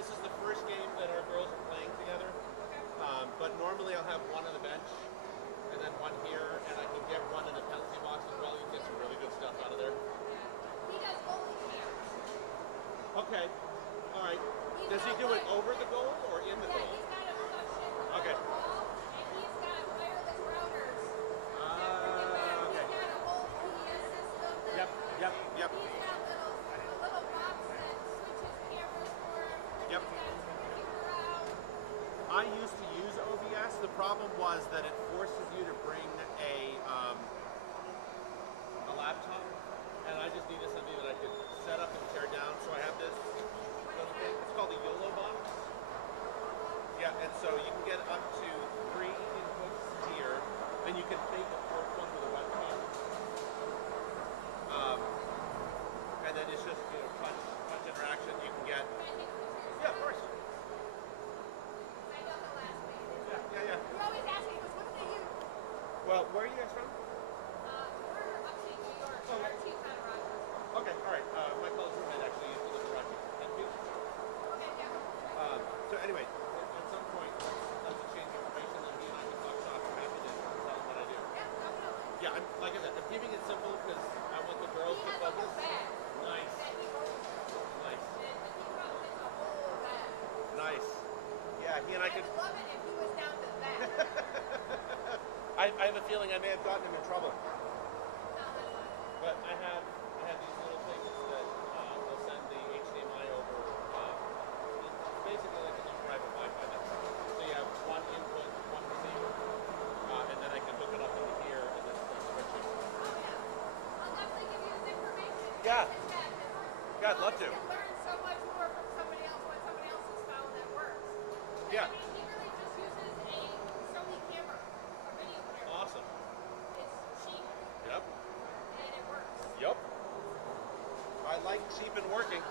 this is the first game that our girls are playing together. But normally I'll have one on the bench and then one here, and I can get one in the penalty box as well. You can get some really good stuff out of there. He does only hands. Okay. All right. Does he do it over the goal or in the goal? Yeah, he's got a suction Okay. on the ball, and he's got wireless routers. Okay. He's got a whole PDS system. Yep. He's got a little box that switches cameras for him. Yep. He's got a speaker out. I used to use OBS. The problem was that it forces you to bring a laptop, and I just needed something that I could set up and tear down. So I have this little thing. It's called the YOLO box. Yeah, and so you can get up to 3 inputs here, and you can make a fourth one with a webcam. And then it's just punch interaction. You can get. Yeah, of course. I know the last name. Yeah. You're always asking us, what do they use? Well, where are you guys from? We're upstate New York. Oh, Our team's out of Rochester. Okay, all right. My college roommate actually used to live in Rochester. Okay, yeah. So anyway, at some point, let's exchange information, and me and I can talk shop. I'm happy to tell them what I do. Yeah, definitely. Yeah, like I said, I'm keeping it simple because I want the girls He to has a focus. whole bag. Nice. That he rolls. Nice. And he comes in a whole bag. Nice. Yeah, he and I could. would love it if he was down to that. I have a feeling I may have gotten him in trouble. No, that's fine. But I have these little things that will send the HDMI over. It's basically like a little private Wi-Fi network. So you have one input, one receiver, and then I can hook it up into here and then start switching. Oh, yeah. I'll definitely give you this information. Yeah. You Yeah, I'd love to. can learn so much more from somebody else, what somebody else has found that works. Yeah. I mean, he really just uses a Sony camera, a video camera. Awesome. It's cheap Yep. and it works. Yep. I like cheap and working.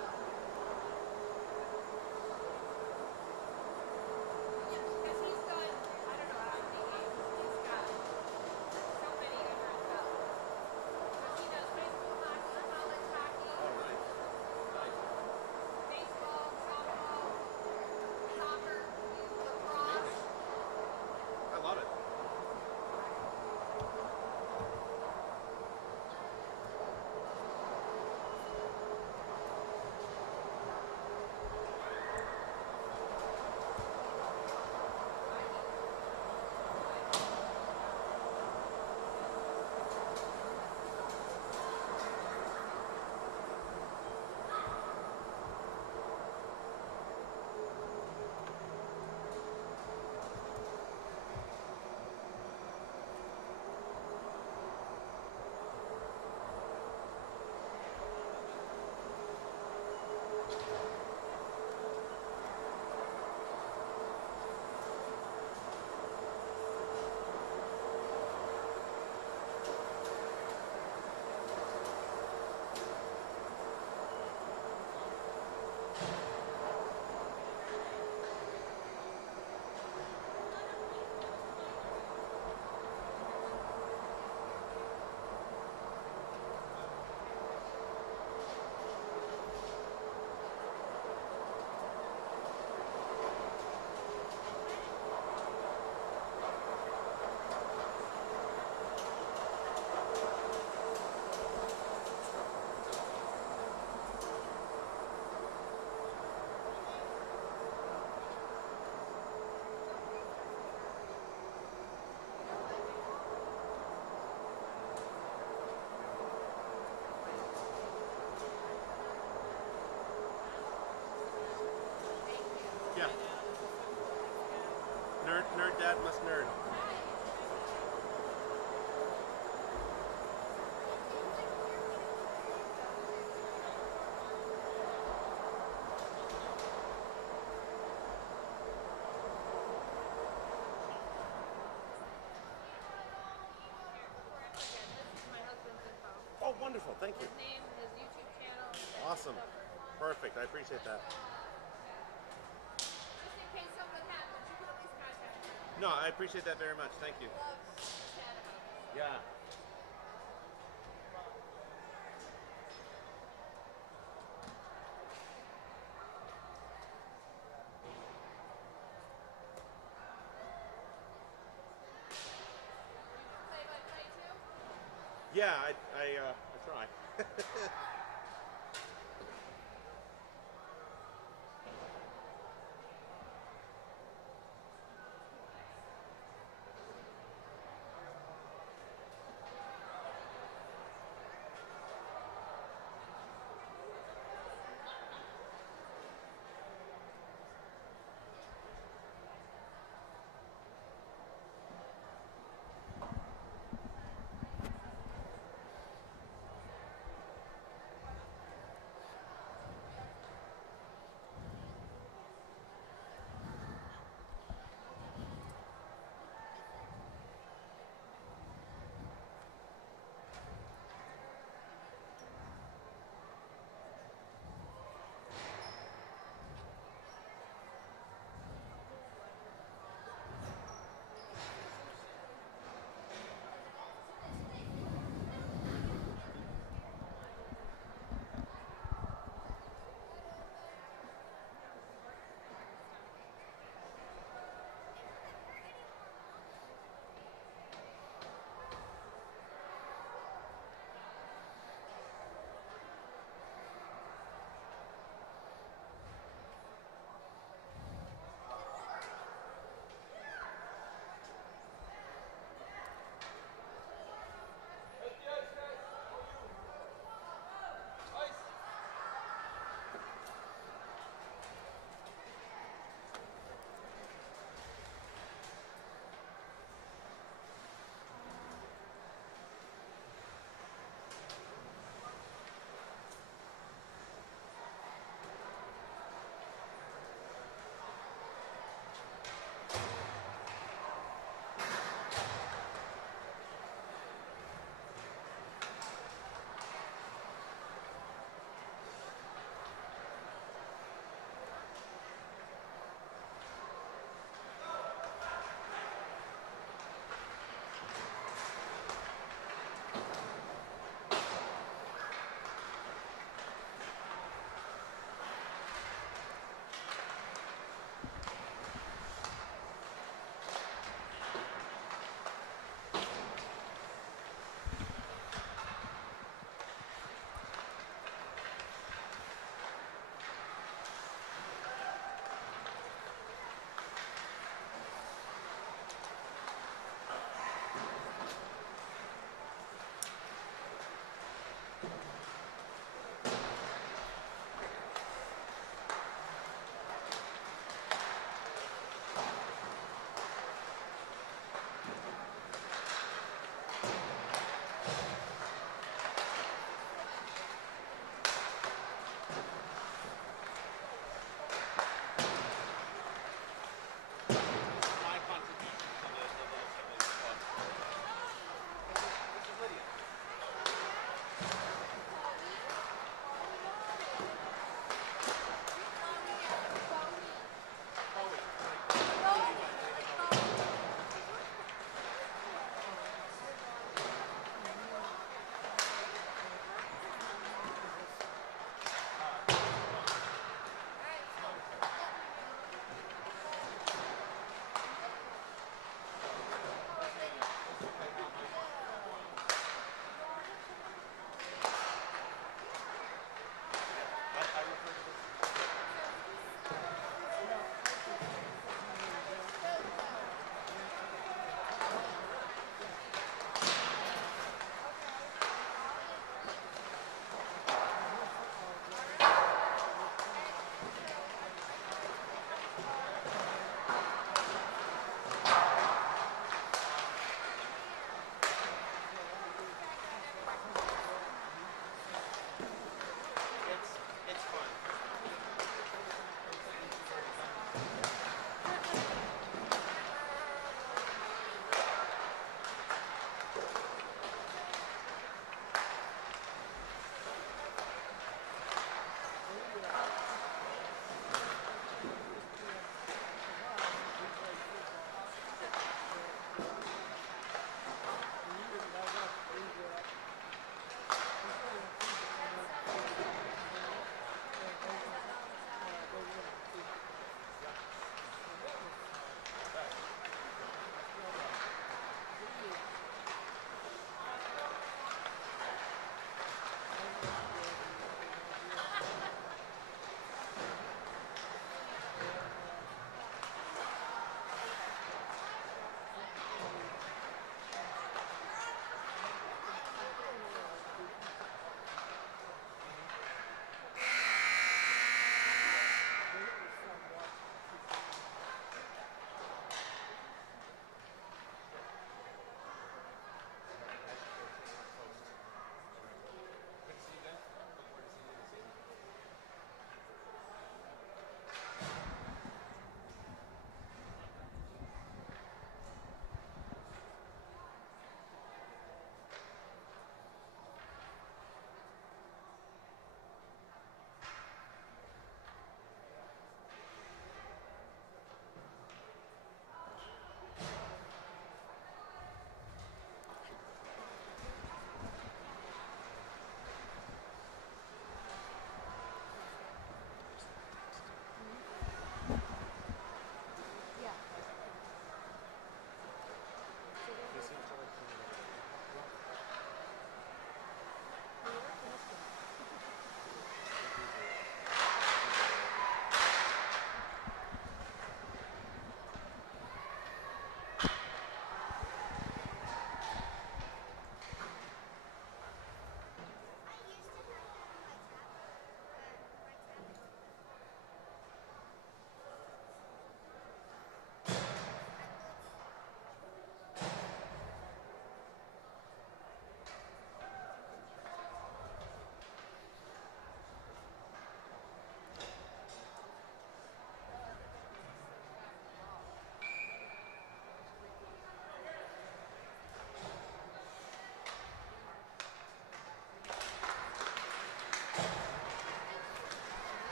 Yeah, because he's done, I don't know how many games, he's got so many under his belt. Because he does high school hockey, college hockey, Oh, nice. Nice. baseball, softball, soccer, lacrosse. I love it. Yeah. Nerd dad must nerd. This is my husband's info. Oh, wonderful. Thank you. His name, his YouTube channel. and Awesome. his number. Perfect. I appreciate that. Just in case something happens, you can at least contact him. No, I appreciate that very much. Thank you. Loves to chat about it. Yeah. Yeah, I try.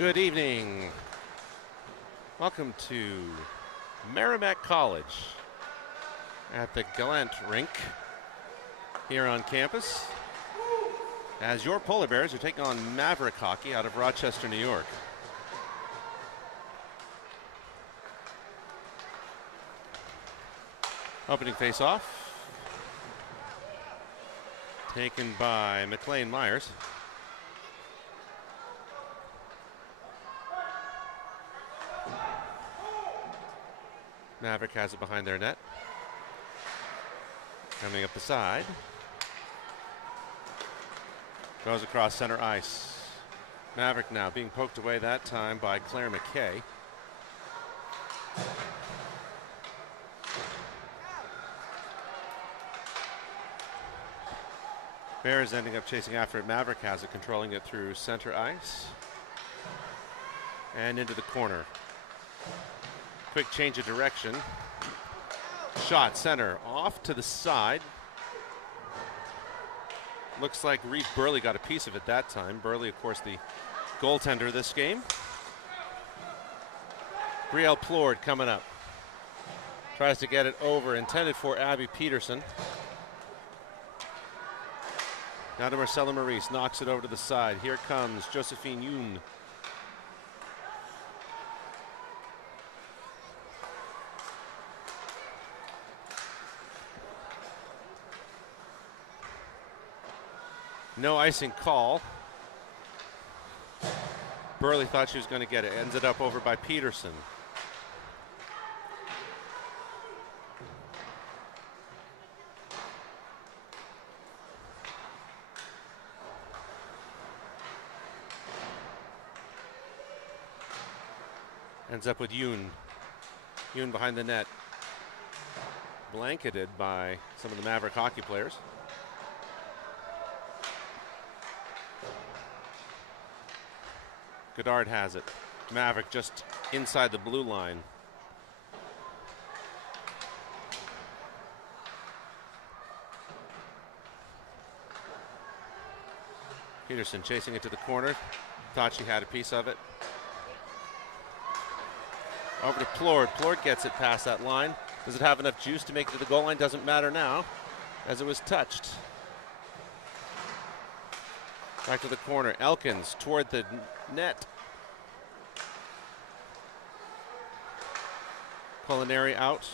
Good evening. Welcome to Merrimack College at the Gallant Rink here on campus as your Polar Bears are taking on Maverick hockey out of Rochester, New York. Opening face-off taken by McLean Myers. Maverick has it behind their net. Coming up the side. Goes across center ice. Maverick now being poked away that time by Claire McKay. Bears ending up chasing after it. Maverick has it, controlling it through center ice. And into the corner. Quick change of direction. Shot center off to the side. Looks like Reed Burley got a piece of it that time. Burley, of course, the goaltender this game. Brielle Plord coming up. Tries to get it over, intended for Abby Peterson. Now to Marcella Maurice, knocks it over to the side. Here comes Josephine Yoon. No icing call. Burley thought she was going to get it. Ends it up over by Peterson. Ends up with Yoon. Yoon behind the net. Blanketed by some of the Maverick hockey players. Goddard has it. Maverick just inside the blue line. Peterson chasing it to the corner. Thought she had a piece of it. Over to Plord. Plord gets it past that line. Does it have enough juice to make it to the goal line? Doesn't matter now, as it was touched. Back to the corner. Elkins toward the net. Culinary out.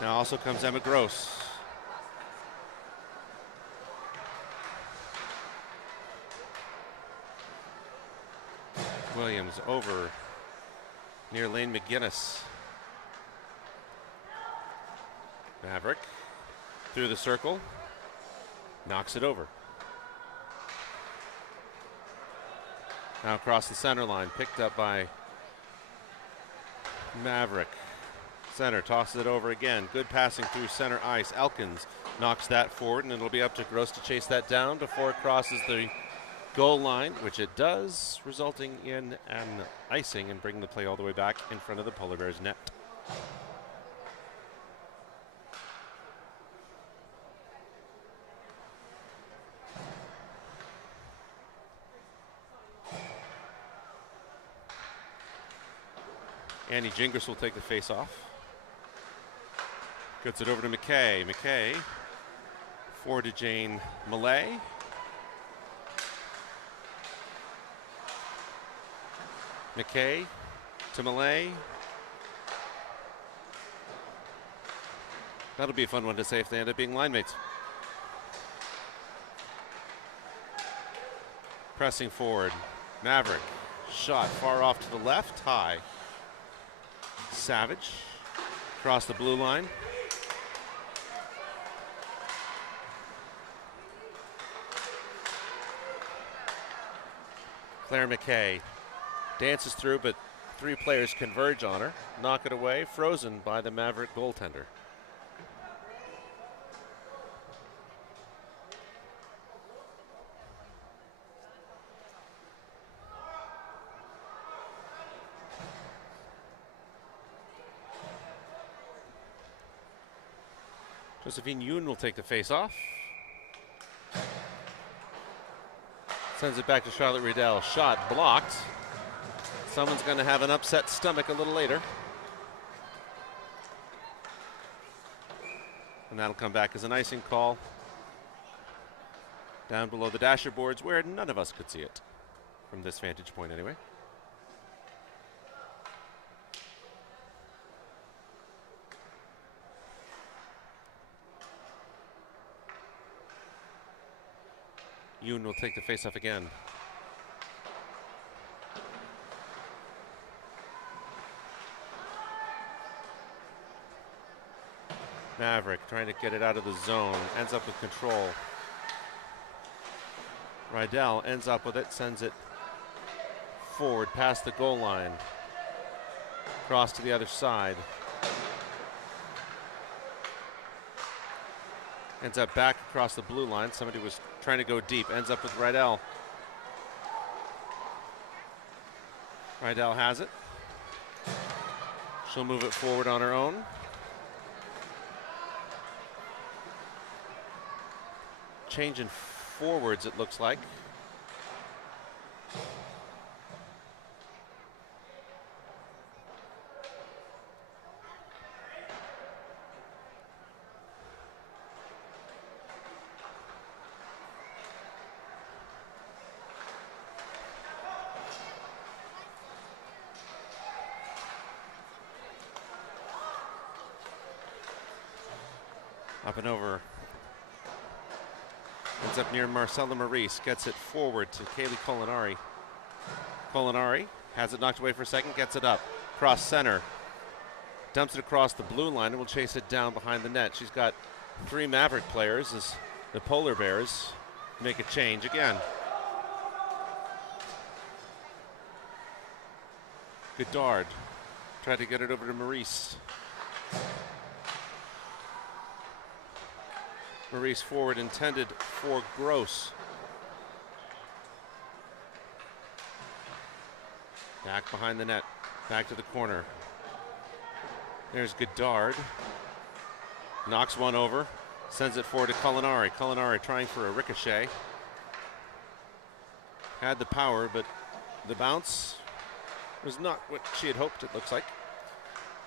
Now also comes Emma Gross. Williams over near Lane McGinnis. Maverick through the circle, knocks it over. Now across the center line, picked up by Maverick. Center tosses it over again. Good passing through center ice. Elkins knocks that forward, and it'll be up to Gross to chase that down before it crosses the goal line, which it does, resulting in an icing and bringing the play all the way back in front of the Polar Bears net. Annie Gingras will take the face-off. Gets it over to McKay. McKay forward to Jane Millay. McKay to Millay. That'll be a fun one to say if they end up being line mates. Pressing forward. Maverick. Shot far off to the left. High. Savage. Across the blue line. Claire McKay dances through, but three players converge on her. Knock it away. Frozen by the Maverick goaltender. Josephine Yoon will take the face-off. Sends it back to Charlotte Riddell. Shot blocked. Someone's going to have an upset stomach a little later. And that'll come back as an icing call down below the dasher boards where none of us could see it from this vantage point anyway. Yoon will take the face-off again. Maverick trying to get it out of the zone, ends up with control. Riddell ends up with it, sends it forward past the goal line. Cross to the other side. Ends up back across the blue line. Somebody was trying to go deep. Ends up with Riddell. Riddell has it. She'll move it forward on her own. Change in forwards, it looks like. Up and over. Ends up near Marcella Maurice. Gets it forward to Kaylee Colinari. Colinari has it knocked away for a second. Gets it up. Cross center. Dumps it across the blue line and will chase it down behind the net. She's got 3 Maverick players as the Polar Bears make a change again. Goddard tried to get it over to Maurice. Maurice forward intended for Gross. Back behind the net, back to the corner. There's Goddard. Knocks one over, sends it forward to Colinari. Colinari trying for a ricochet. Had the power, but the bounce was not what she had hoped, it looks like.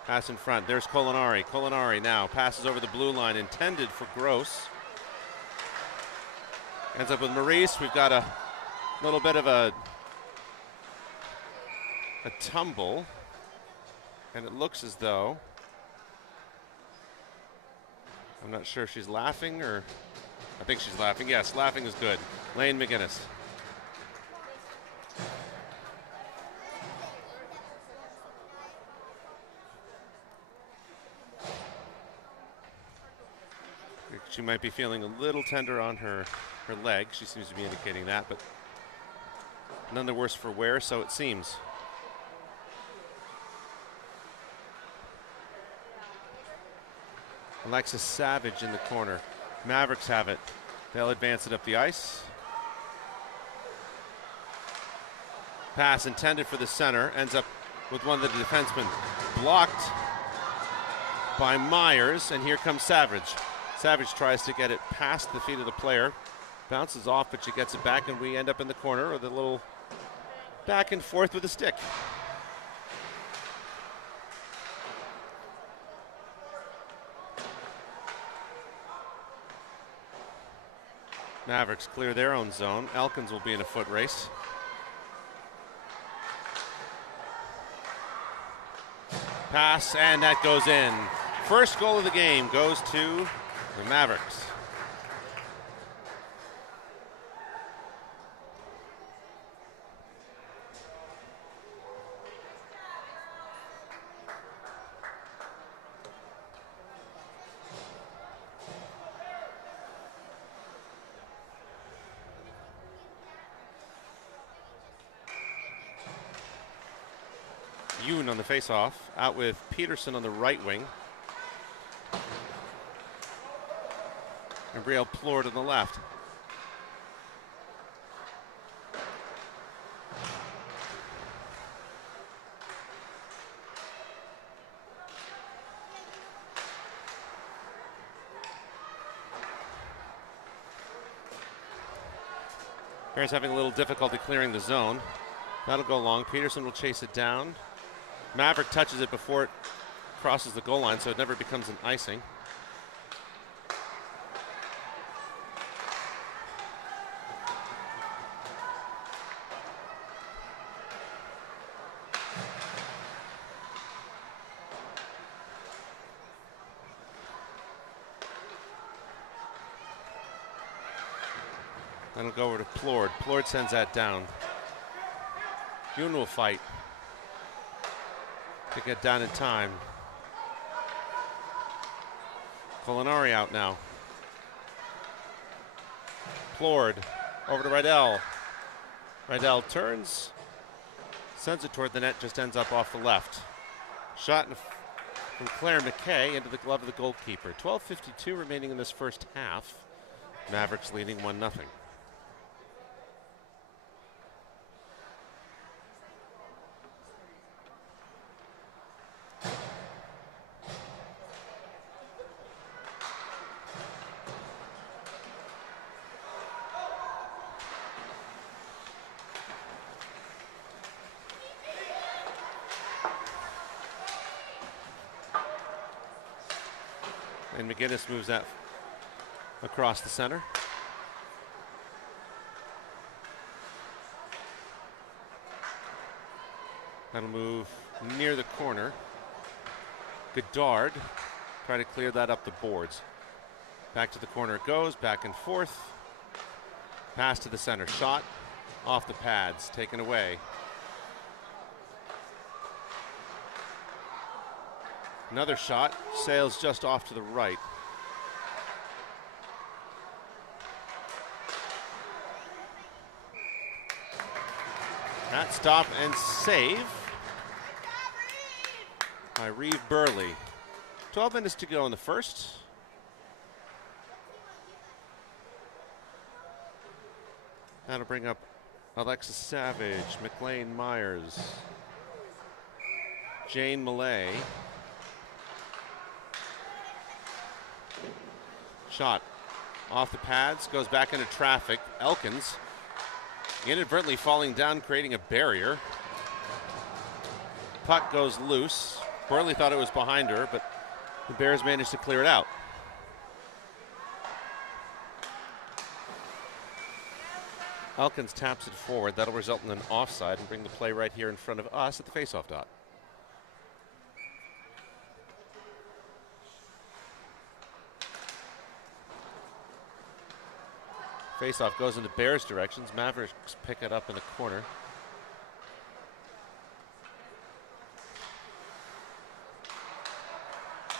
Pass in front, there's Colinari. Colinari now passes over the blue line, intended for Gross. Ends up with Maurice. We've got a little bit of a tumble. And it looks as though, I'm not sure if she's laughing or, I think she's laughing. Yes, laughing is good. Lane McGinnis. She might be feeling a little tender on her leg. She seems to be indicating that, but none the worse for wear, so it seems. Alexis Savage in the corner. Mavericks have it. They'll advance it up the ice. Pass intended for the center. Ends up with one of the defensemen blocked by Myers, and here comes Savage. Savage tries to get it past the feet of the player. Bounces off, but she gets it back, and we end up in the corner with a little back and forth with a stick. Mavericks clear their own zone. Elkins will be in a foot race. Pass, and that goes in. First goal of the game goes to the Mavericks. Yoon on the face-off, out with Peterson on the right wing. And Brielle Plord on the left. Bears having a little difficulty clearing the zone. That'll go long. Peterson will chase it down. Maverick touches it before it crosses the goal line, so it never becomes an icing. Then it'll go over to Plord. Plord sends that down. Yoon will fight to get down in time. Culinari out now. Plord over to Rydell. Rydell turns, sends it toward the net, just ends up off the left. Shot from Claire McKay into the glove of the goalkeeper. 12:52 remaining in this first half. Mavericks leading 1-0. And McGinnis moves that across the center. That'll move near the corner. Godard try to clear that up the boards. Back to the corner it goes, back and forth. Pass to the center, shot off the pads, taken away. Another shot, sails just off to the right. That stop and save by Reeve Burley. 12 minutes to go in the first. That'll bring up Alexis Savage, McLean Myers, Jane Millay. Shot off the pads, goes back into traffic. Elkins inadvertently falling down, creating a barrier. Puck goes loose. Burley thought it was behind her, but the Bears managed to clear it out. Elkins taps it forward. That'll result in an offside and bring the play right here in front of us at the faceoff dot. Faceoff goes in the Bears' directions. Mavericks pick it up in the corner.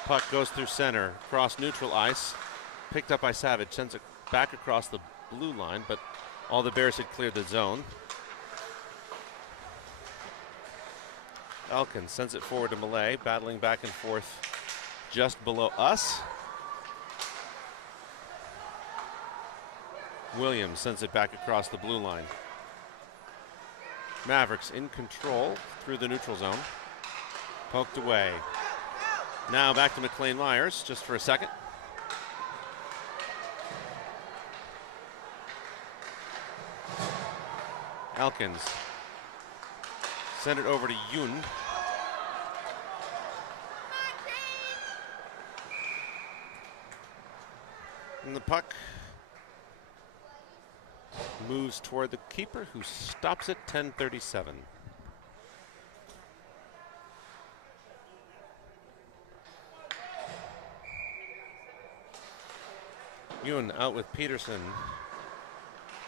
Puck goes through center, across neutral ice. Picked up by Savage, sends it back across the blue line, but all the Bears had cleared the zone. Elkins sends it forward to Millay, battling back and forth just below us. Williams sends it back across the blue line. Mavericks in control through the neutral zone. Poked away. Now back to McLean Myers just for a second. Elkins. Send it over to Yoon. And the puck moves toward the keeper, who stops it. 10:37. Yoon out with Peterson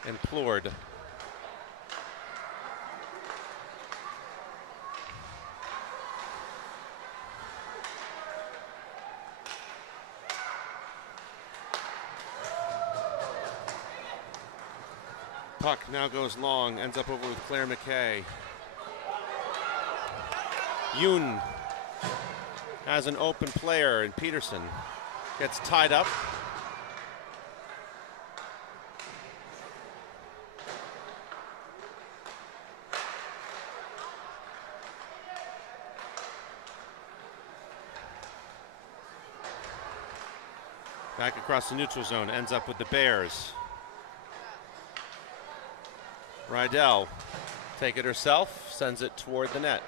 and Plord. Puck now goes long, ends up over with Claire McKay. Yoon has an open player, and Peterson gets tied up. Back across the neutral zone, ends up with the Bears. Rydell, take it herself, sends it toward the net.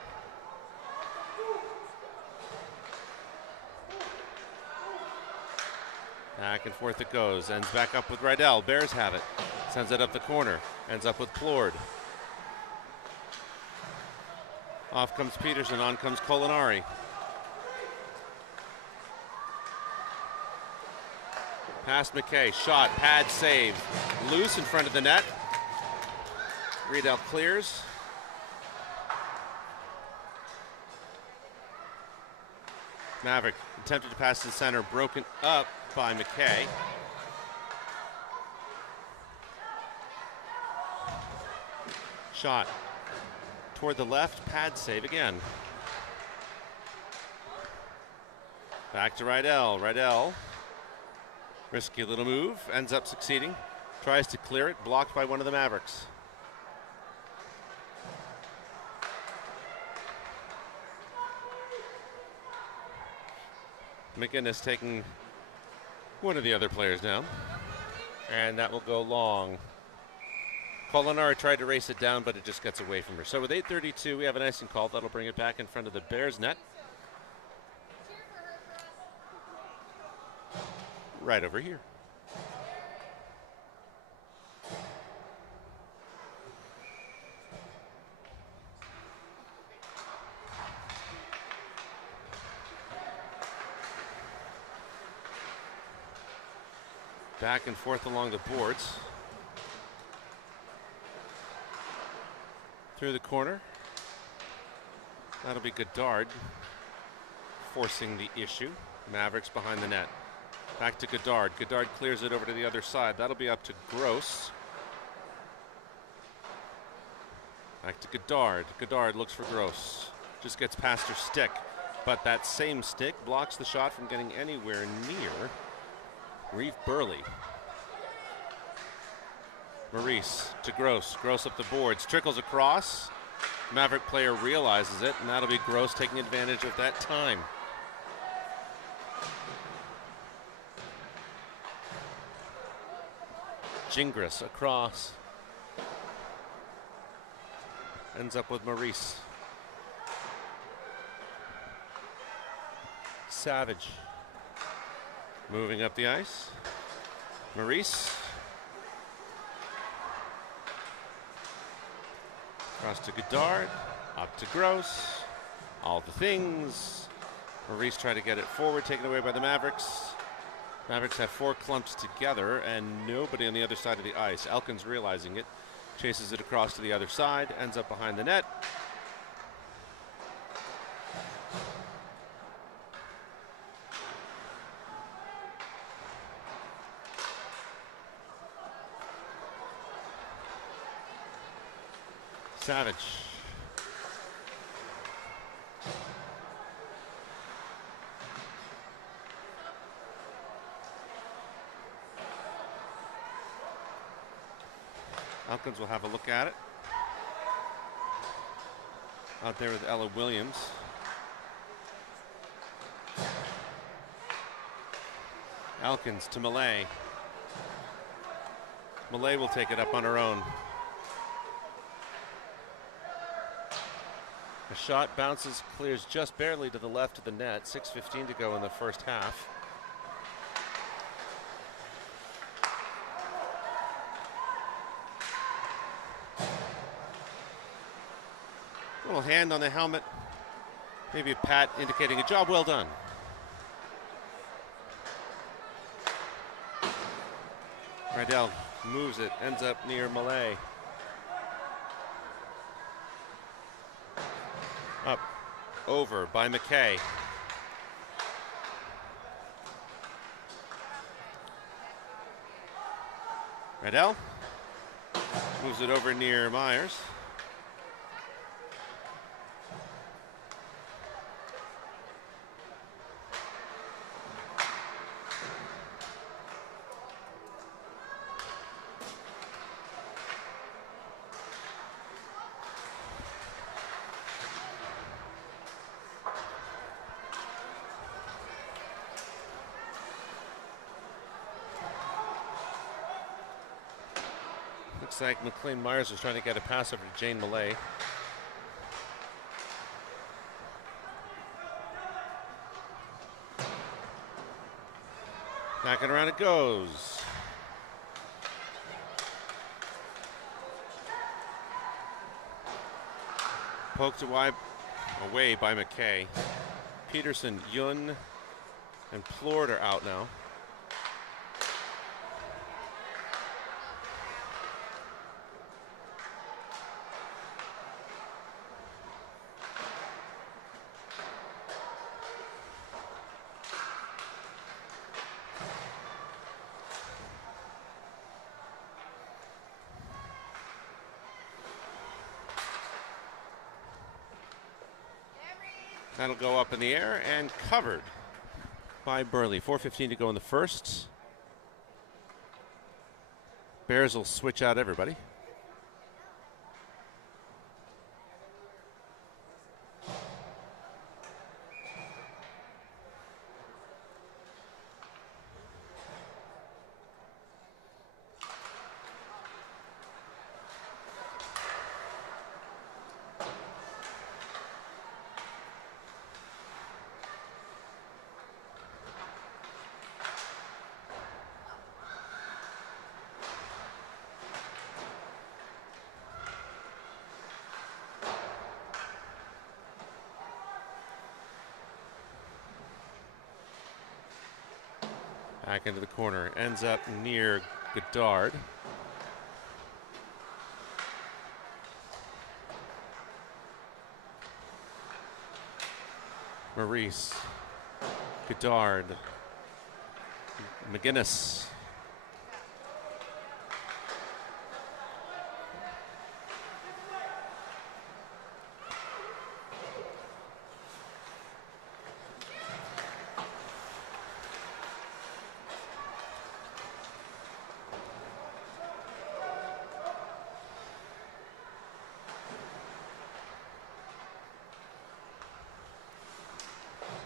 Back and forth it goes, ends back up with Rydell. Bears have it, sends it up the corner, ends up with Plord. Off comes Peterson, on comes Colinari. Past McKay, shot, pad save. Loose in front of the net. Riedel clears. Maverick attempted to pass to the center, broken up by McKay. Shot toward the left, pad save again. Back to Rydell. Rydell, risky little move, ends up succeeding. Tries to clear it, blocked by one of the Mavericks. McGinnis taking one of the other players down, and that will go long. Colinari tried to race it down, but it just gets away from her. So with 8:32, we have an icing call. That'll bring it back in front of the Bears net. Right over here. Back and forth along the boards. Through the corner. That'll be Goddard forcing the issue. Mavericks behind the net. Back to Goddard. Goddard clears it over to the other side. That'll be up to Gross. Back to Goddard. Goddard looks for Gross. Just gets past her stick. But that same stick blocks the shot from getting anywhere near Reeve Burley. Maurice to Gross. Gross up the boards. Trickles across. Maverick player realizes it, and that'll be Gross taking advantage of that time. Gingras across. Ends up with Maurice. Savage. Moving up the ice. Maurice. Across to Goddard. Up to Gross. All the things. Maurice tried to get it forward, taken away by the Mavericks. Mavericks have four clumps together and nobody on the other side of the ice. Elkins realizing it. Chases it across to the other side. Ends up behind the net. Savage. Elkins will have a look at it. Out there with Ella Williams. Elkins to Millay. Millay will take it up on her own. The shot bounces, clears just barely to the left of the net. 6:15 to go in the first half. A little hand on the helmet. Maybe a pat indicating a job well done. Rydell moves it, ends up near Millay. Up, over by McKay. Rydell moves it over near Myers. Looks like McLean Myers was trying to get a pass over to Jane Millay. Back and around it goes. Poked away by McKay. Peterson, Yun, and Plord are out now. That'll go up in the air and covered by Burley. 4:15 to go in the first. Bears will switch out everybody. Back into the corner, ends up near Goddard. Maurice, Goddard, McGinnis.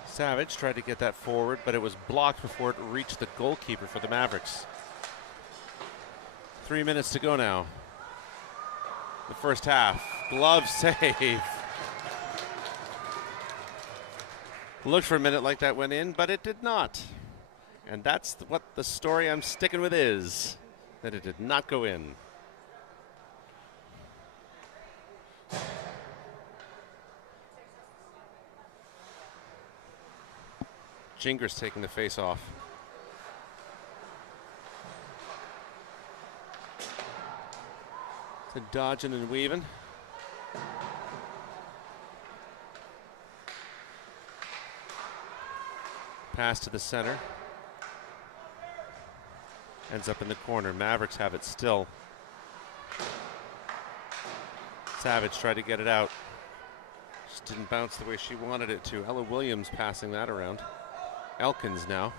Savage tried to get that forward, but it was blocked before it reached the goalkeeper for the Mavericks. 3 minutes to go now. The first half. Glove save. Looked for a minute like that went in, but it did not. And that's what the story I'm sticking with is, that it did not go in. Gingras taking the face off. To dodging and weaving. Pass to the center. Ends up in the corner. Mavericks have it still. Savage tried to get it out. Just didn't bounce the way she wanted it to. Ella Williams passing that around. Elkins now.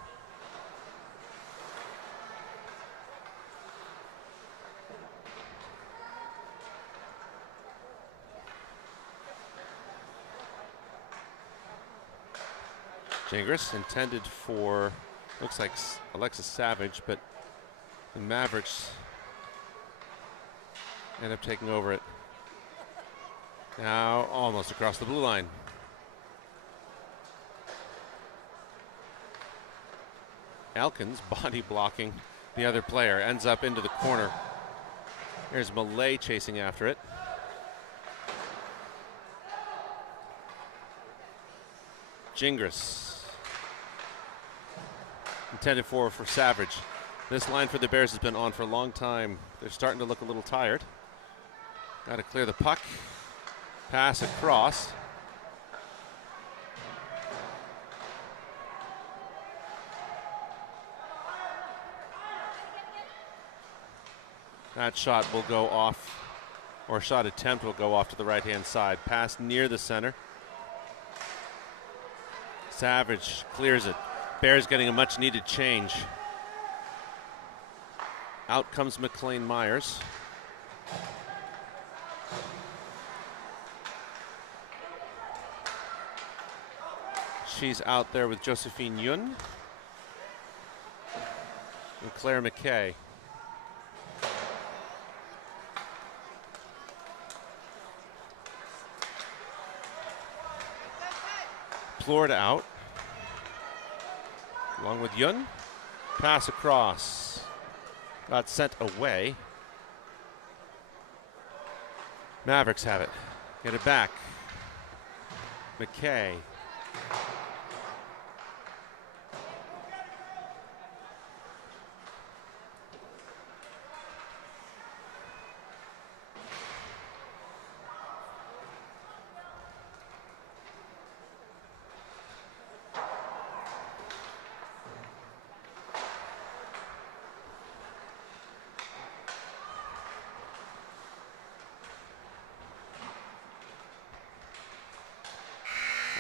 Gingras intended for, looks like Alexis Savage, but the Mavericks end up taking over it. Now almost across the blue line. Elkins body blocking the other player, ends up into the corner. There's Millay chasing after it. Gingras. Intended for Savage. This line for the Bears has been on for a long time. They're starting to look a little tired. Got to clear the puck. Pass across. That shot will go off, or shot attempt will go off to the right-hand side. Pass near the center. Savage clears it. Bears getting a much-needed change. Out comes McLean Myers. She's out there with Josephine Yun and Claire McKay. Florida out. Along with Yun. Pass across. Got sent away. Mavericks have it. Get it back. McKay.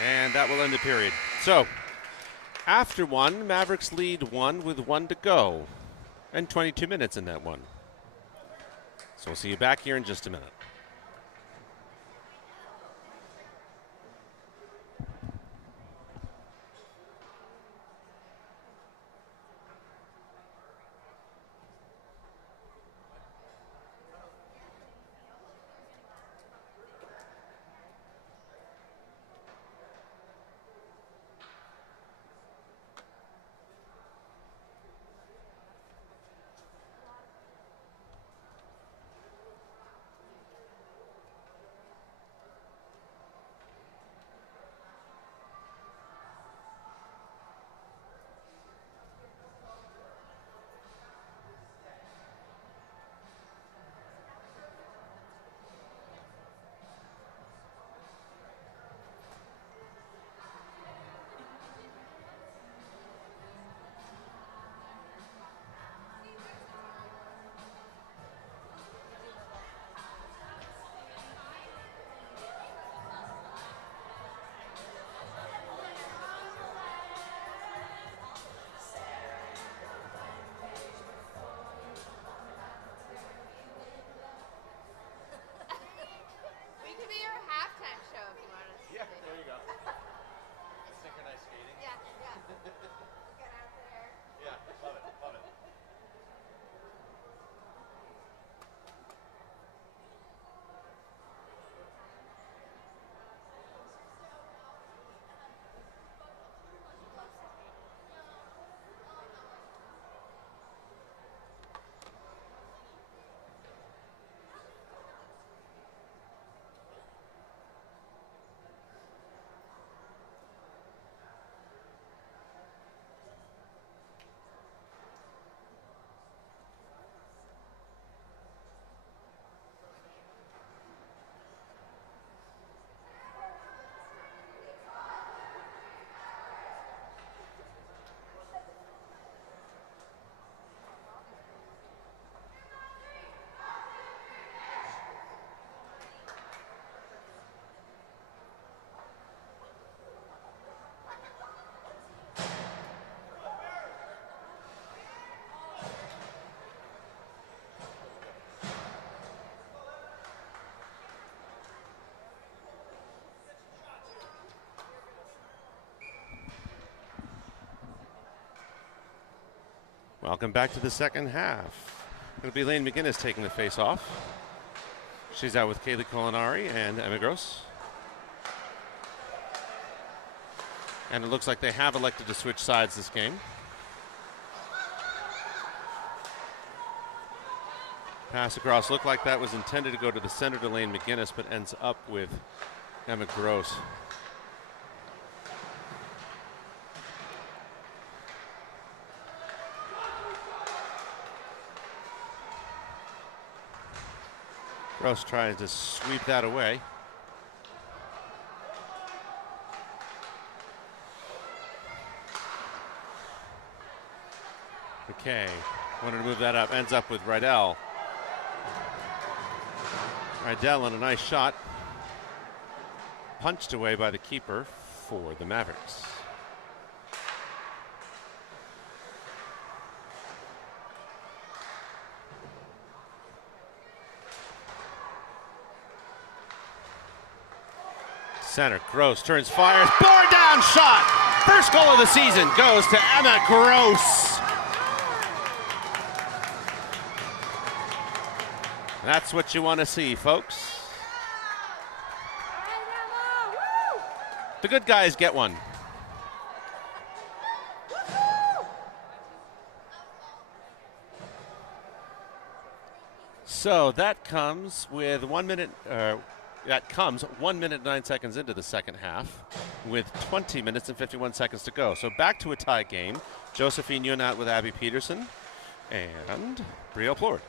And that will end the period. So, after one, Mavericks lead one with 1 to go. And 22 minutes in that one. So we'll see you back here in just a minute. We could be your halftime show if you want us to. Yeah, there you go. Synchronized skating. Yeah, yeah. Get out there. Yeah, love it, love it. Welcome back to the second half. It'll be Lane McGinnis taking the face off. She's out with Kaylee Culinari and Emma Gross. And it looks like they have elected to switch sides this game. Pass across looked like that was intended to go to the center to Lane McGinnis, but ends up with Emma Gross. Gross tries to sweep that away. McKay wanted to move that up, ends up with Rydell. Rydell on a nice shot. Punched away by the keeper for the Mavericks. Center, Gross turns, fires, bore down shot. First goal of the season goes to Emma Gross. That's what you want to see, folks. The good guys get one. So that comes with 1 minute. That comes 1 minute 9 seconds into the second half, with 20 minutes and 51 seconds to go. So back to a tie game. Josephine Yunat with Abby Peterson and Brielle Plord.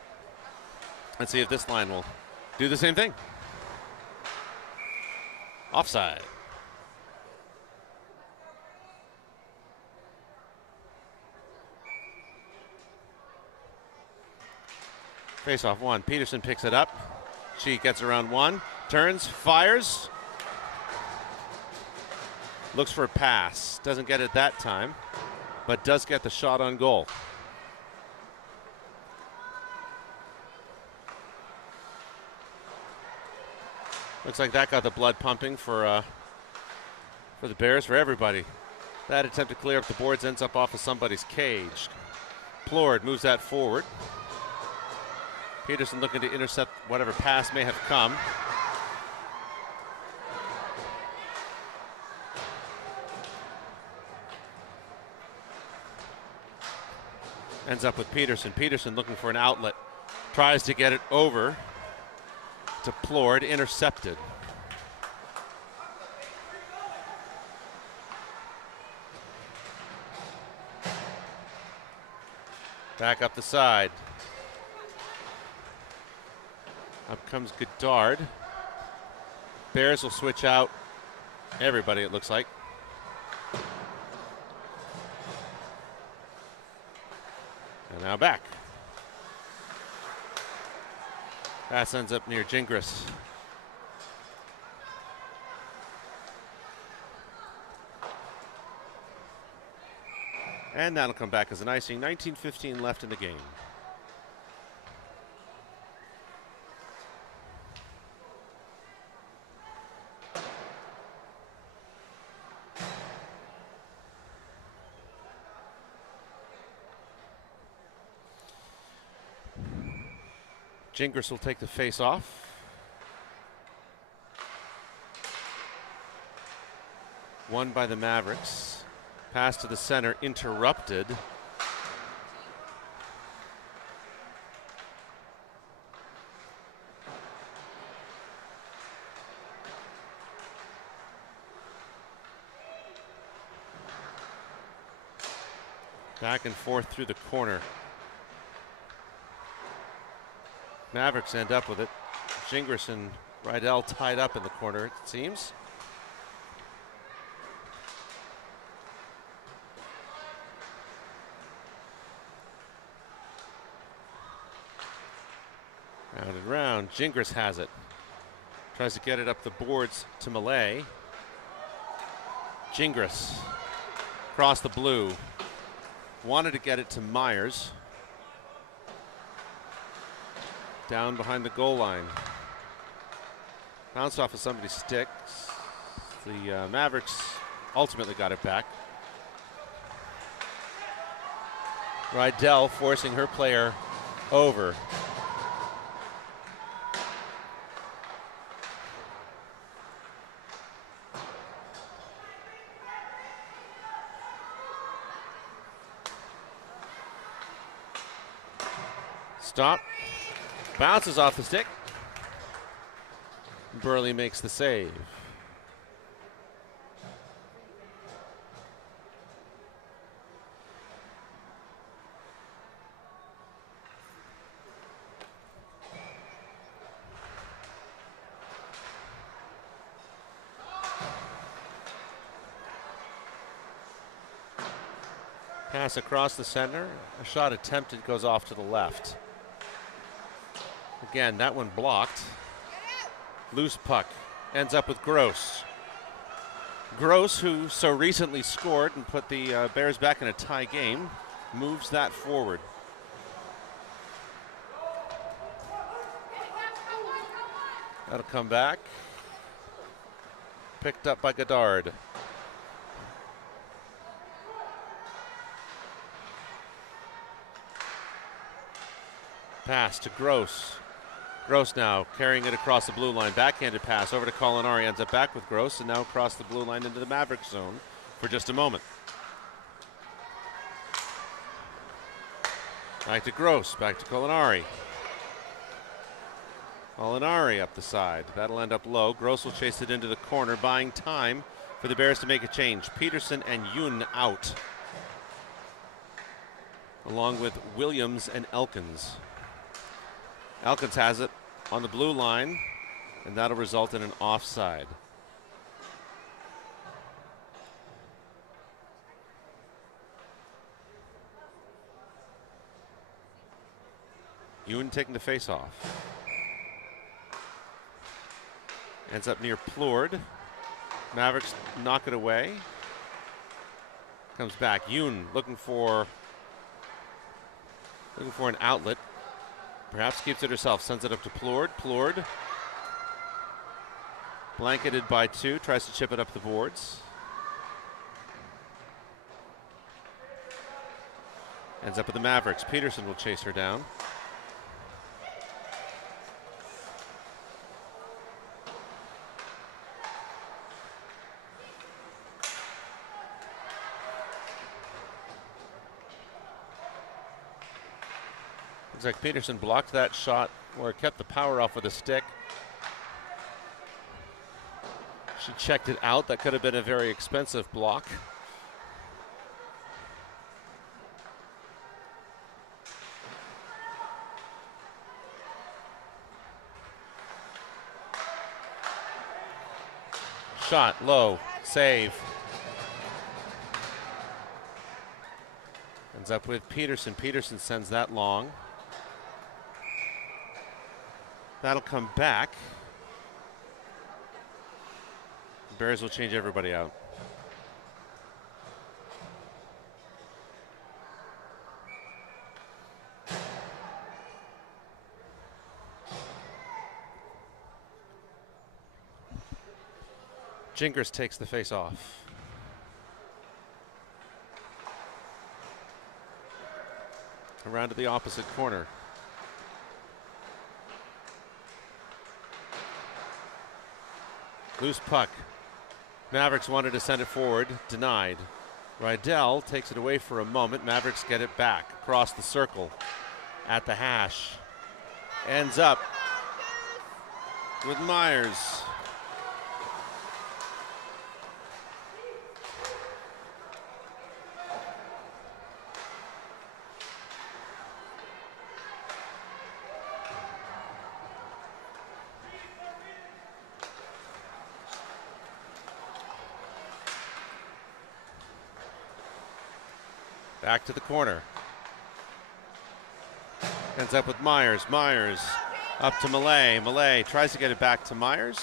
Let's see if this line will do the same thing. Offside. Face off one. Peterson picks it up. She gets around one, turns, fires. Looks for a pass. Doesn't get it that time, but does get the shot on goal. Looks like that got the blood pumping for the Bears, for everybody. That attempt to clear up the boards ends up off of somebody's cage. Plord moves that forward. Peterson looking to intercept whatever pass may have come. Ends up with Peterson. Peterson looking for an outlet. Tries to get it over to Plord, intercepted. Back up the side. Up comes Goddard. Bears will switch out everybody, it looks like. And now back. Pass ends up near Gingras. And that'll come back as an icing. 19:15 left in the game. Gingras will take the face off. Won by the Mavericks. Pass to the center, interrupted. Back and forth through the corner. Mavericks end up with it. Gingras and Rydell tied up in the corner, it seems. Round and round. Gingras has it. Tries to get it up the boards to Malay. Gingras across the blue. Wanted to get it to Myers. Down behind the goal line. Bounced off of somebody's sticks. The Mavericks ultimately got it back. Rydell forcing her player over. Stop. Bounces off the stick. Burley makes the save. Pass across the center. A shot attempted, goes off to the left. Again, that one blocked. Loose puck. Ends up with Gross. Gross, who so recently scored and put the Bears back in a tie game, moves that forward. That'll come back. Picked up by Goddard. Pass to Gross. Gross now carrying it across the blue line. Backhanded pass over to Colinari. Ends up back with Gross and now across the blue line into the Maverick zone for just a moment. Back to Gross. Back to Colinari. Molinari up the side. That'll end up low. Gross will chase it into the corner, buying time for the Bears to make a change. Peterson and Yoon out, along with Williams and Elkins. Elkins has it on the blue line, and that'll result in an offside. Yoon taking the face off. Ends up near Plourde. Mavericks knock it away. Comes back. Yoon looking for an outlet. Perhaps keeps it herself. Sends it up to Plourde. Plourde, blanketed by two, tries to chip it up the boards. Ends up with the Mavericks. Peterson will chase her down. Looks like Peterson blocked that shot or kept the power off with a stick. She checked it out. That could have been a very expensive block. Shot low, save. Ends up with Peterson. Peterson sends that long. That'll come back. Bears will change everybody out. Gingras takes the face off. Around to the opposite corner. Loose puck. Mavericks wanted to send it forward, denied. Rydell takes it away for a moment. Mavericks get it back across the circle at the hash. Ends up with Myers. Back to the corner. Ends up with Myers. Myers up to Malay. Malay tries to get it back to Myers.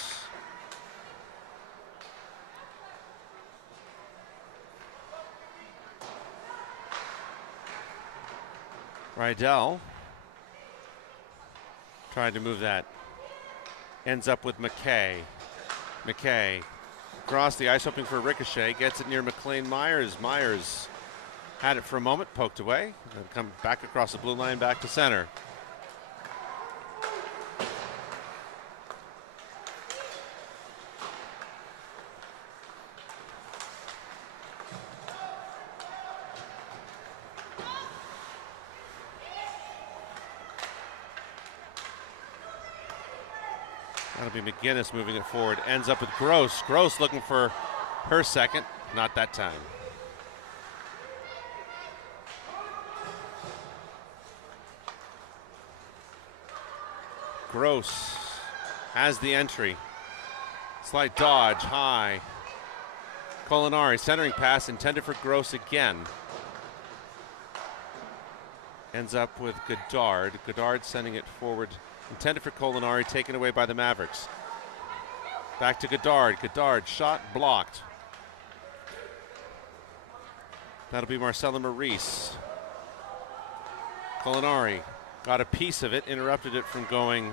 Rydell trying to move that. Ends up with McKay. McKay across the ice hoping for a ricochet. Gets it near McLean Myers. Myers had it for a moment, poked away, and come back across the blue line, back to center. That'll be McGinnis moving it forward. Ends up with Gross. Gross looking for her second. Not that time. Gross has the entry. Slight dodge, high. Molinari, centering pass intended for Gross again. Ends up with Godard. Godard sending it forward, intended for Molinari, taken away by the Mavericks. Back to Godard. Godard, shot blocked. That'll be Marcella Maurice. Molinari got a piece of it, interrupted it from going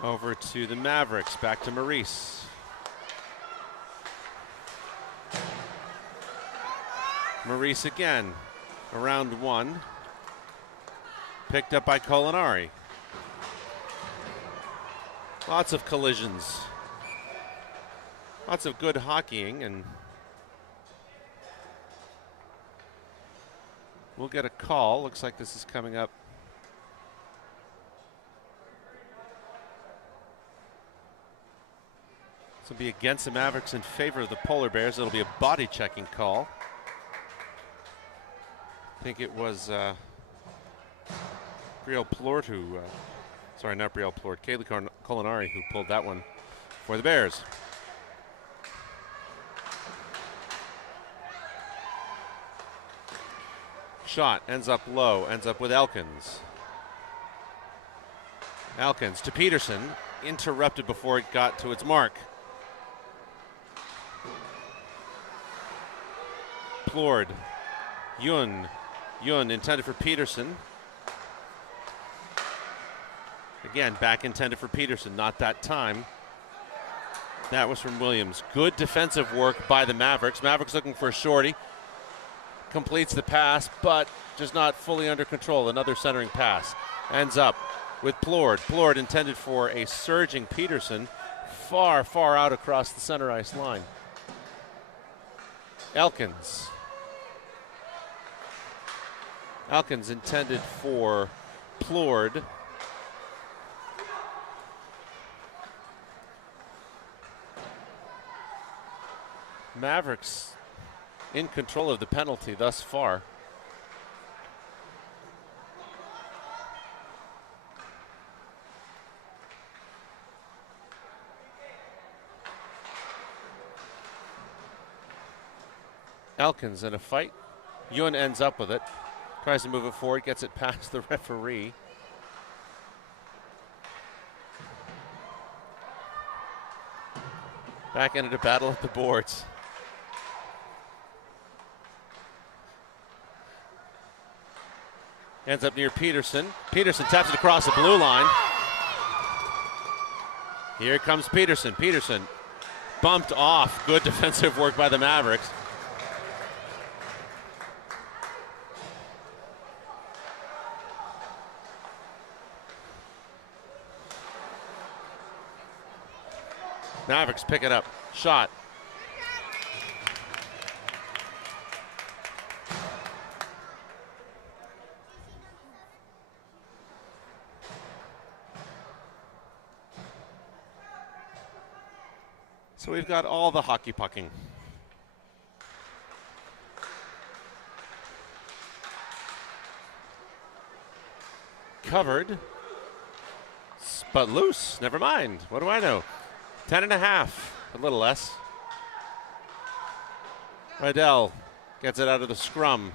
over to the Mavericks. Back to Maurice. Maurice again, around one. Picked up by Molinari. Lots of collisions. Lots of good hockeying, and we'll get a call. Looks like this is coming up This will be against the Mavericks in favor of the Polar Bears. It'll be a body checking call. I think it was Brielle Plort who, sorry, not Brielle Plort, Kaylee Culinari who pulled that one for the Bears. Shot ends up low, ends up with Elkins. Elkins to Peterson, interrupted before it got to its mark. Plord, Yun intended for Peterson. Again, back intended for Peterson, not that time. That was from Williams. Good defensive work by the Mavericks. Mavericks looking for a shorty. Completes the pass, but just not fully under control. Another centering pass. Ends up with Plord. Plord intended for a surging Peterson. Far, far out across the center ice line. Elkins. Elkins intended for Plord. Mavericks in control of the penalty thus far. Elkins in a fight. Yun ends up with it. Tries to move it forward, gets it past the referee. Back into the battle at the boards. Ends up near Peterson. Peterson taps it across the blue line. Here comes Peterson. Peterson bumped off. Good defensive work by the Mavericks. Mavericks pick it up. Shot. So we've got all the hockey pucking. Covered, but loose. Never mind. What do I know? 10.5, a little less. Rydell gets it out of the scrum.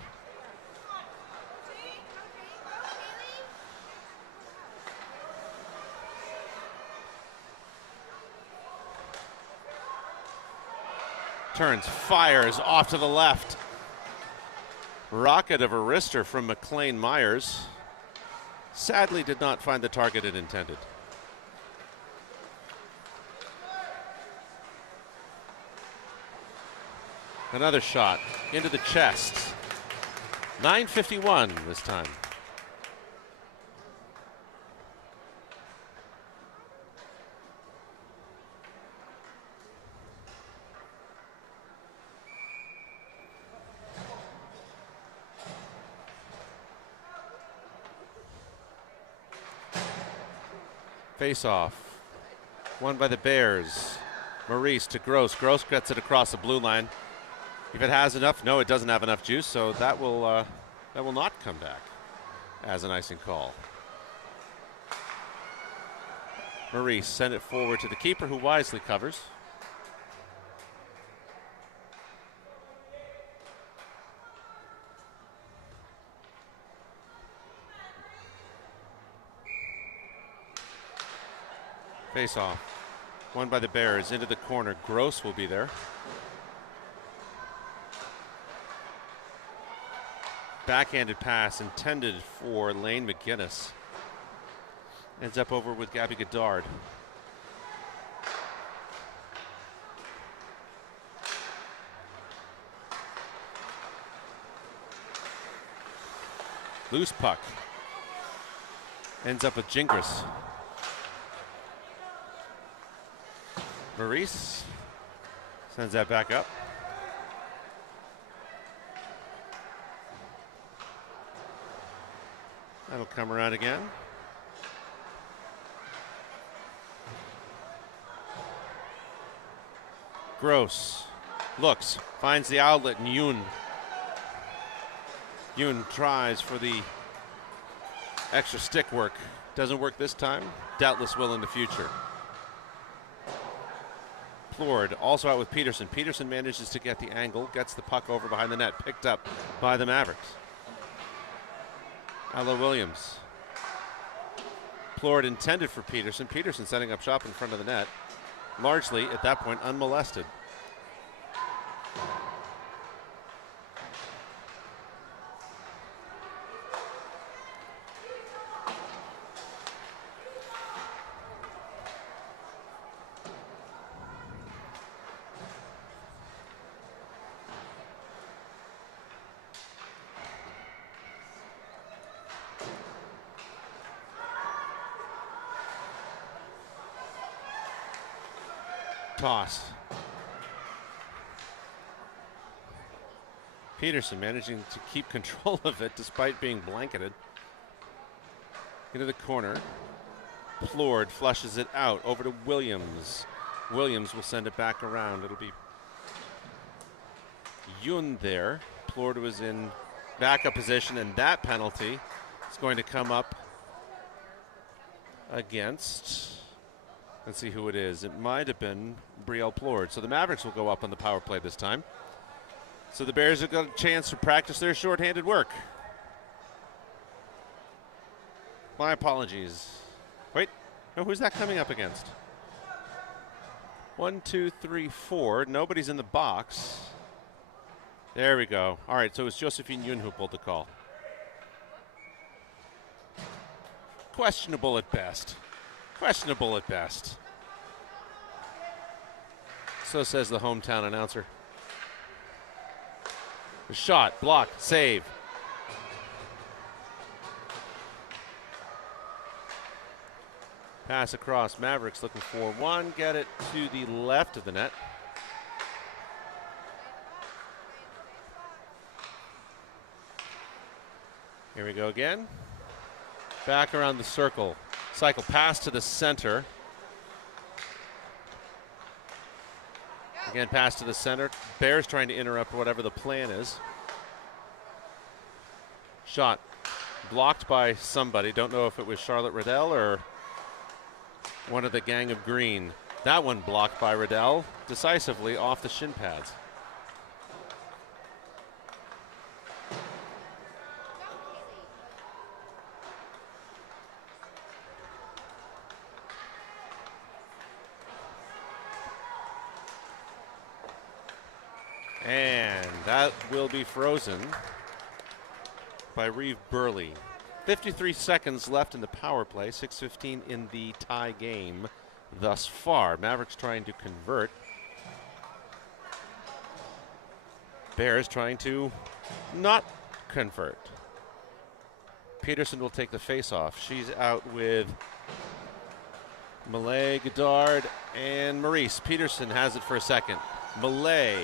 Turns, fires off to the left. Rocket of a wrister from McLean Myers. Sadly did not find the target it intended. Another shot into the chest. 9:51 this time. Face off. Won by the Bears. Maurice to Gross. Gross gets it across the blue line. If it has enough, no, it doesn't have enough juice, so that will not come back as an icing call. Maurice sent it forward to the keeper, who wisely covers. Face off. Won by the Bears into the corner. Gross will be there. Backhanded pass intended for Lane McGinnis. Ends up over with Gabby Goddard. Loose puck. Ends up with Gingras. Maurice sends that back up. That'll come around again. Gross looks, finds the outlet, and Yoon tries for the extra stick work. Doesn't work this time. Doubtless will in the future. Plord also out with Peterson. Peterson manages to get the angle, gets the puck over behind the net, picked up by the Mavericks. Ella Williams. Plord intended for Peterson. Peterson setting up shop in front of the net. Largely, at that point, unmolested. Toss. Peterson managing to keep control of it despite being blanketed. Into the corner. Plord flushes it out over to Williams. Williams will send it back around. It'll be Yoon there. Plord was in backup position, and that penalty is going to come up against, let's see who it is. It might have been Brielle Plord. So the Mavericks will go up on the power play this time. So the Bears have got a chance to practice their shorthanded work. My apologies. Wait, no, who's that coming up against? 1, 2, 3, 4. Nobody's in the box. There we go. All right, so it's Josephine Yoon who pulled the call. Questionable at best. Questionable at best. So says the hometown announcer. The shot, blocked, save. Pass across. Mavericks looking for one. Get it to the left of the net. Here we go again. Back around the circle. Cycle pass to the center. Again, pass to the center. Bears trying to interrupt whatever the plan is. Shot blocked by somebody. Don't know if it was Charlotte Riddell or one of the gang of green. That one blocked by Riddell decisively off the shin pads. And that will be frozen by Reeve Burley. 53 seconds left in the power play, 6:15 in the tie game thus far. Mavericks trying to convert. Bears trying to not convert. Peterson will take the face-off. She's out with Malay, Goddard, and Maurice. Peterson has it for a second. Malay.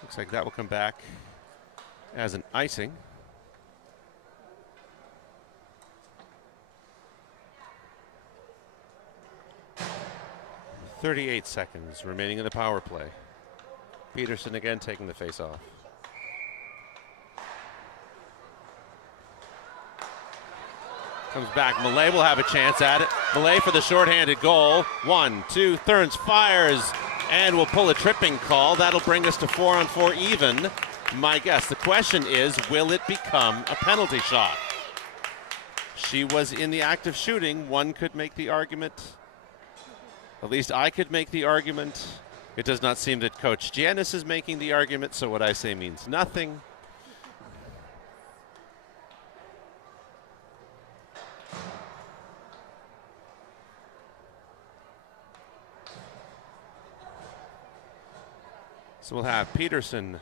Looks like that will come back as an icing. .38 seconds remaining in the power play. Peterson again taking the face-off. Comes back. Malay will have a chance at it. Malay for the shorthanded goal. 1, 2, Thurns fires and will pull a tripping call. That'll bring us to 4-on-4 even. My guess. The question is, will it become a penalty shot? She was in the act of shooting. One could make the argument, at least I could make the argument. It does not seem that Coach Giannis is making the argument, so what I say means nothing. So we'll have Peterson,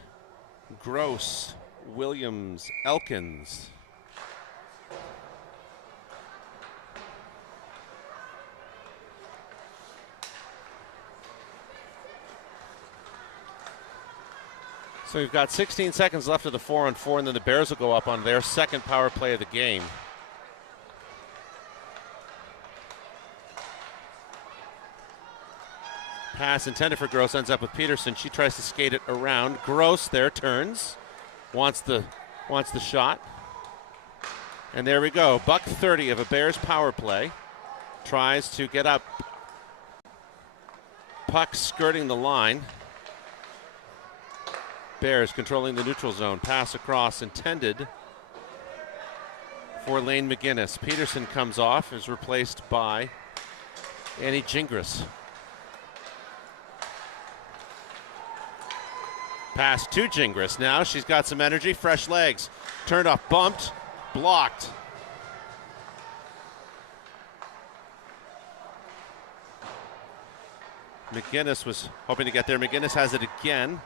Gross, Williams, Elkins. So we've got 16 seconds left of the 4-on-4, and then the Bears will go up on their second power play of the game. Pass intended for Gross ends up with Peterson. She tries to skate it around. Gross there turns, wants the shot. And there we go. $1:30 of a Bears power play. Tries to get up. Puck skirting the line. Bears controlling the neutral zone. Pass across intended for Lane McGinnis. Peterson comes off, is replaced by Annie Gingras. Pass to Gingras now. She's got some energy, fresh legs. Turned off, bumped, blocked. McGinnis was hoping to get there. McGinnis has it again.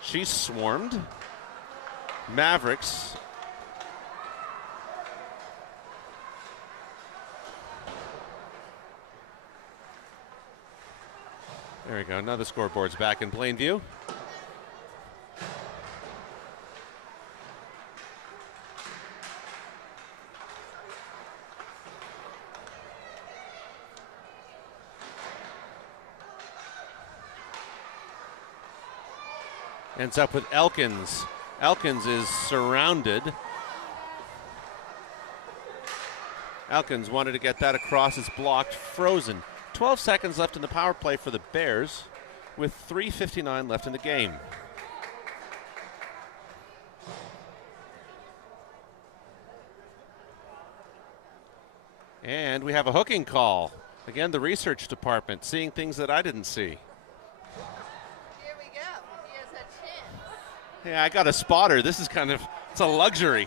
She's swarmed. Mavericks. There we go. Now the scoreboard's back in plain view. Ends up with Elkins. Elkins is surrounded. Elkins wanted to get that across. It's blocked, frozen. 12 seconds left in the power play for the Bears with 3:59 left in the game. And we have a hooking call. Again, the research department seeing things that I didn't see. Yeah, I got a spotter. This is it's a luxury.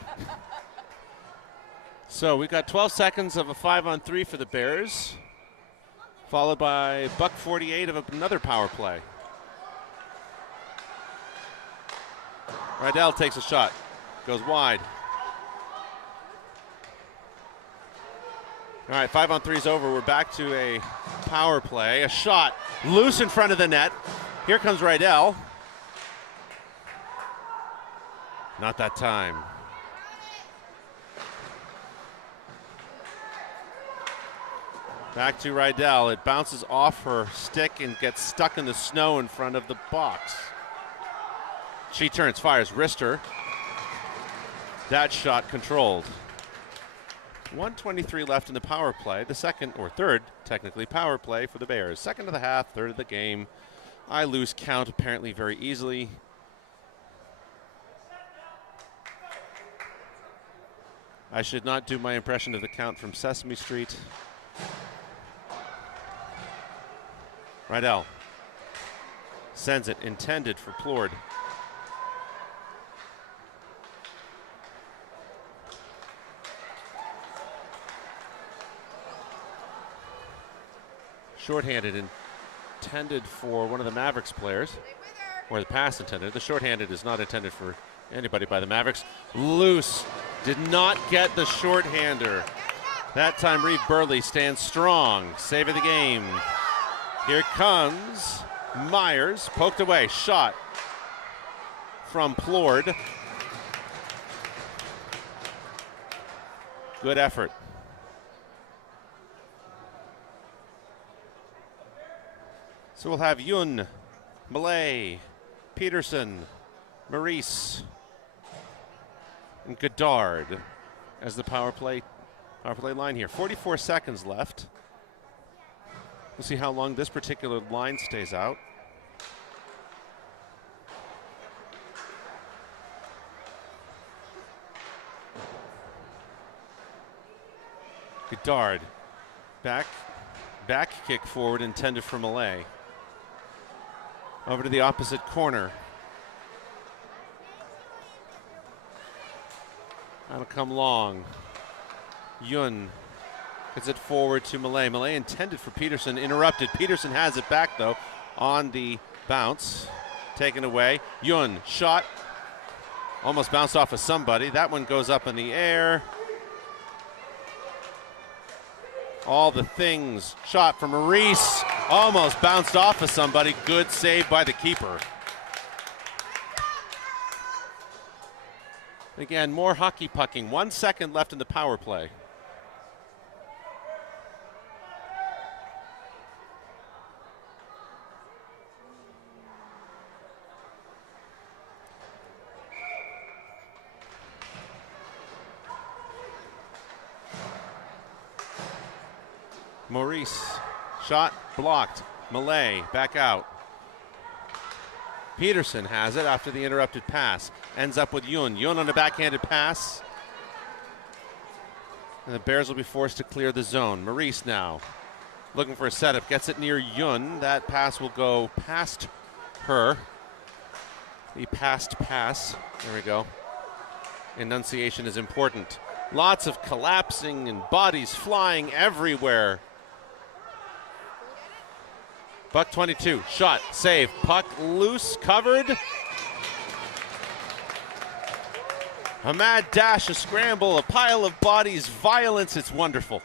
So we've got 12 seconds of a 5-on-3 for the Bears, followed by $1:48 of another power play. Rydell takes a shot, goes wide. All right, 5-on-3 is over. We're back to a power play. A shot loose in front of the net. Here comes Rydell. Not that time. Back to Rydell. It bounces off her stick and gets stuck in the snow in front of the box. She turns, fires, wrister. That shot controlled. 1:23 left in the power play. The second, or third, technically, power play for the Bears. Second of the half, third of the game. I lose count apparently very easily. I should not do my impression of the count from Sesame Street. Rydell sends it, intended for Plord. Shorthanded, intended for one of the Mavericks players, or the pass intended. The shorthanded is not intended for anybody by the Mavericks. Loose. Did not get the shorthander. That time Reeve Burley stands strong. Save of the game. Here comes Myers. Poked away. Shot from Plord. Good effort. So we'll have Yun, Malay, Peterson, Maurice, and Goddard as the power play line here. 44 seconds left. We'll see how long this particular line stays out. Goddard, back kick forward intended for Malay. Over to the opposite corner. That'll come long. Yun gets it forward to Malay. Malay intended for Peterson, interrupted. Peterson has it back though on the bounce. Taken away. Yun, shot. Almost bounced off of somebody. That one goes up in the air. All the things. Shot from Maurice. Almost bounced off of somebody. Good save by the keeper. Again, more hockey pucking. 1 second left in the power play. Maurice, shot blocked. Malay back out. Peterson has it after the interrupted pass. Ends up with Yun. Yun on a backhanded pass. And the Bears will be forced to clear the zone. Maurice now looking for a setup. Gets it near Yun. That pass will go past her. The past pass. There we go. Enunciation is important. Lots of collapsing and bodies flying everywhere. Buck 22, shot, save, puck loose, covered. A mad dash, a scramble, a pile of bodies, violence, it's wonderful.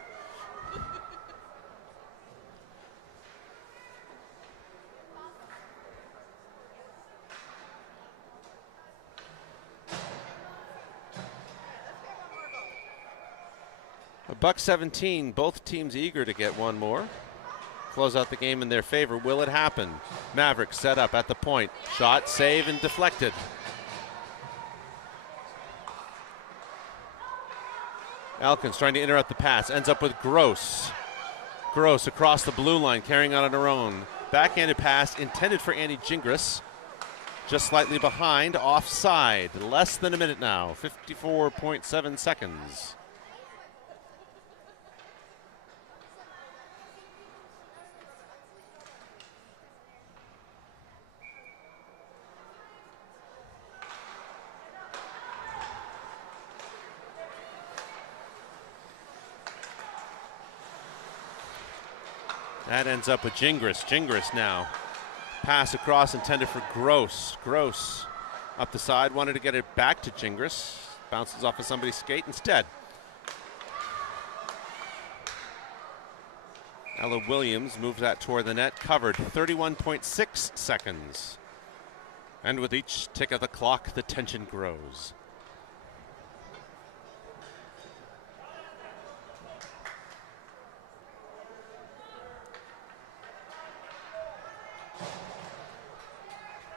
A buck 17, both teams eager to get one more. Close out the game in their favor. Will it happen? Maverick set up at the point. Shot, save, and deflected. Elkins trying to interrupt the pass. Ends up with Gross. Gross across the blue line, carrying on her own. Backhanded pass intended for Annie Gingras. Just slightly behind, offside. Less than a minute now, 54.7 seconds. That ends up with Gingras. Gingras now. Pass across intended for Gross. Gross up the side, wanted to get it back to Gingras. Bounces off of somebody's skate instead. Ella Williams moves that toward the net, covered 31.6 seconds. And with each tick of the clock, the tension grows.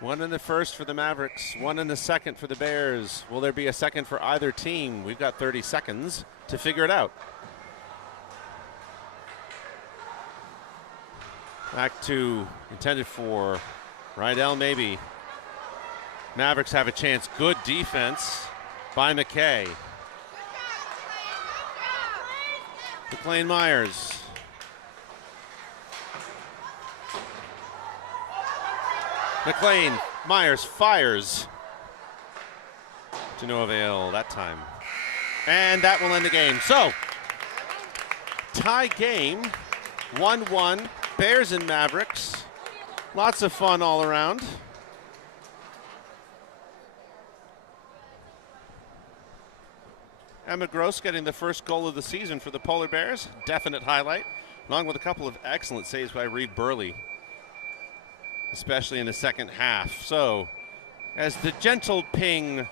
One in the first for the Mavericks, one in the second for the Bears. Will there be a second for either team? We've got 30 seconds to figure it out. Back to intended for Rydell, maybe. Mavericks have a chance. Good defense by McKay. McLean Myers. McLean Myers fires to no avail that time. And that will end the game. So, tie game, 1-1, Bears and Mavericks. Lots of fun all around. Emma Gross getting the first goal of the season for the Polar Bears. Definite highlight, along with a couple of excellent saves by Reed Burley, especially in the second half. So, as the gentle ping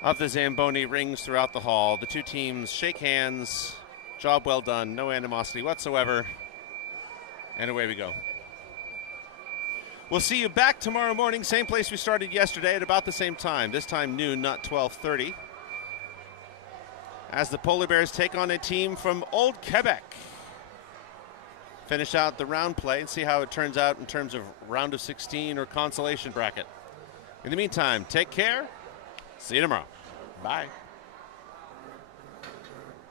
of the Zamboni rings throughout the hall, the two teams shake hands. Job well done, no animosity whatsoever. And away we go. We'll see you back tomorrow morning, same place we started yesterday at about the same time. This time noon, not 12:30. As the Polar Bears take on a team from Old Quebec. Finish out the round play and see how it turns out in terms of round of 16 or consolation bracket. In the meantime, take care. See you tomorrow. Bye.